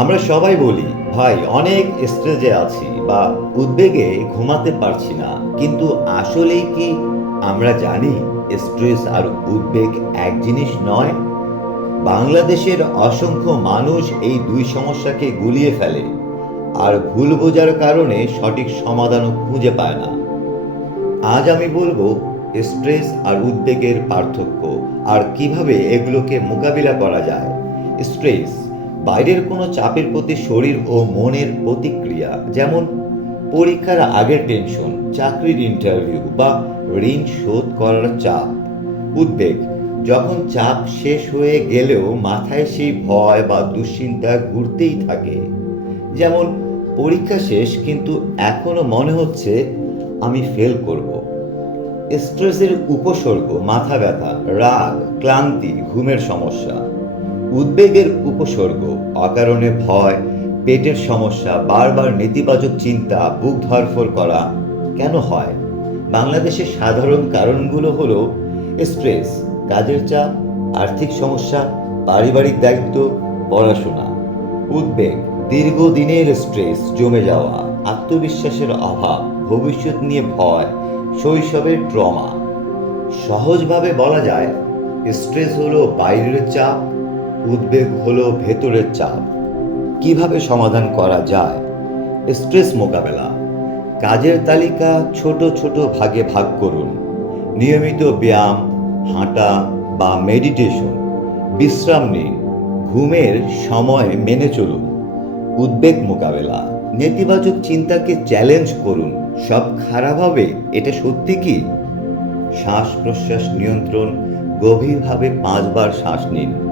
আমরা সবাই বলি, ভাই, অনেক স্ট্রেজে আছি বা উদ্বেগে ঘুমাতে পারছি না, কিন্তু আসলেই কি আমরা জানি স্ট্রেস আর উদ্বেগ এক জিনিস নয়? বাংলাদেশের অসংখ্য মানুষ এই দুই সমস্যাকে গুলিয়ে ফেলে আর ভুল বোঝার কারণে সঠিক সমাধানও খুঁজে পায় না। আজ আমি বলব, স্ট্রেস আর উদ্বেগের পার্থক্য আর কীভাবে এগুলোকে মোকাবিলা করা যায়। স্ট্রেস বাইরের কোনো চাপের প্রতি শরীর ও মনের প্রতিক্রিয়া, যেমন পরীক্ষার আগের টেনশন, চাকরির ইন্টারভিউ বা ঋণ শোধ করার চাপ, উদ্বেগ। যখন চাপ শেষ হয়ে গেলেও মাথায় সেই ভয় বা দুশ্চিন্তা ঘুরতেই থাকে। যেমন, পরীক্ষা শেষ কিন্তু এখনও মনে হচ্ছে আমি ফেল করব। স্ট্রেসের উপসর্গ, মাথা ব্যথা, রাগ, ক্লান্তি, ঘুমের সমস্যা। উদ্বেগের উপসর্গ, অকারণে ভয়, পেটের সমস্যা, বারবার নেতিবাচক চিন্তা, বুক ধরফর করা কেন হয়? বাংলাদেশের সাধারণ কারণগুলো হল স্ট্রেস কাজের চাপ, আর্থিক সমস্যা, পারিবারিক দায়িত্ব, পড়াশোনা। উদ্বেগ, দীর্ঘদিনের স্ট্রেস জমে যাওয়া, আত্মবিশ্বাসের অভাব, ভবিষ্যৎ নিয়ে ভয়, শৈশবের ট্রমা সহজভাবে বলা যায় স্ট্রেস হলো বাইরের চাপ উদ্বেগ হলো ভেতরের চাপ। কীভাবে সমাধান করা যায়? স্ট্রেস মোকাবেলা। কাজের তালিকা ছোট ছোট ভাগে ভাগ করুন। নিয়মিত ব্যায়াম, হাঁটা বা মেডিটেশন। বিশ্রাম নিন। ঘুমের সময় মেনে চলুন। উদ্বেগ মোকাবেলা। নেতিবাচক চিন্তাকে চ্যালেঞ্জ করুন। সব খারাপ হবে, এটা সত্যি কি? শ্বাস প্রশ্বাস নিয়ন্ত্রণ। গভীরভাবে পাঁচবার শ্বাস নিন।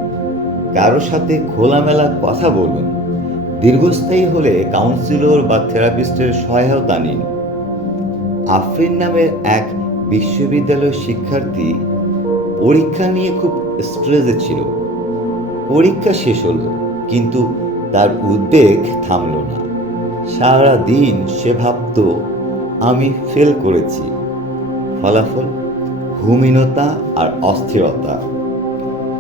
কারও সাথে খোলামেলা কথা বলুন। দীর্ঘস্থায়ী হলে কাউন্সিলর বা থেরাপিস্টের সহায়তা নিন। আফরিন নামের এক বিশ্ববিদ্যালয় শিক্ষার্থী পরীক্ষা নিয়ে খুব স্ট্রেসে ছিল। পরীক্ষা শেষ হলো, কিন্তু তার উদ্বেগ থামল না। সারা দিন সে ভাবত, আমি ফেল করেছি। ফলাফল ঘুমহীনতা আর অস্থিরতা।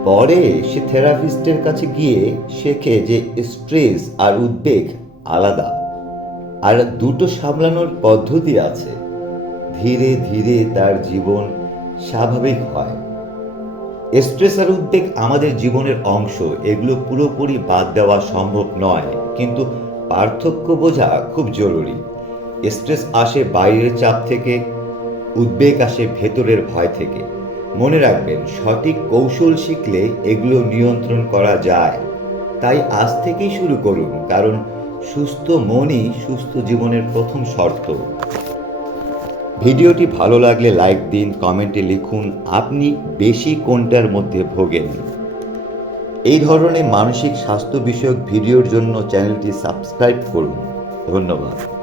পরে সে থেরাপিস্টের কাছে গিয়ে শেখে যে স্ট্রেস আর উদ্বেগ আলাদা। আর দুটো সামলানোর পদ্ধতি আছে। ধীরে ধীরে তার জীবন স্বাভাবিক হয়। স্ট্রেস আর উদ্বেগ আমাদের জীবনের অংশ, এগুলো পুরোপুরি বাদ দেওয়া সম্ভব নয়। কিন্তু পার্থক্য বোঝা খুব জরুরি। স্ট্রেস আসে বাইরের চাপ থেকে, উদ্বেগ আসে ভেতরের ভয় থেকে। মনে রাখবেন, সঠিক কৌশল শিখলে এগুলো নিয়ন্ত্রণ করা যায়। তাই আজ থেকেই শুরু করুন, কারণ সুস্থ মনই সুস্থ জীবনের প্রথম শর্ত। ভিডিওটি ভালো লাগলে লাইক দিন, কমেন্টে লিখুন, আপনি বেশি কোনটার মধ্যে ভোগেন? এই ধরনের মানসিক স্বাস্থ্য বিষয়ক ভিডিওর জন্য চ্যানেলটি সাবস্ক্রাইব করুন। ধন্যবাদ।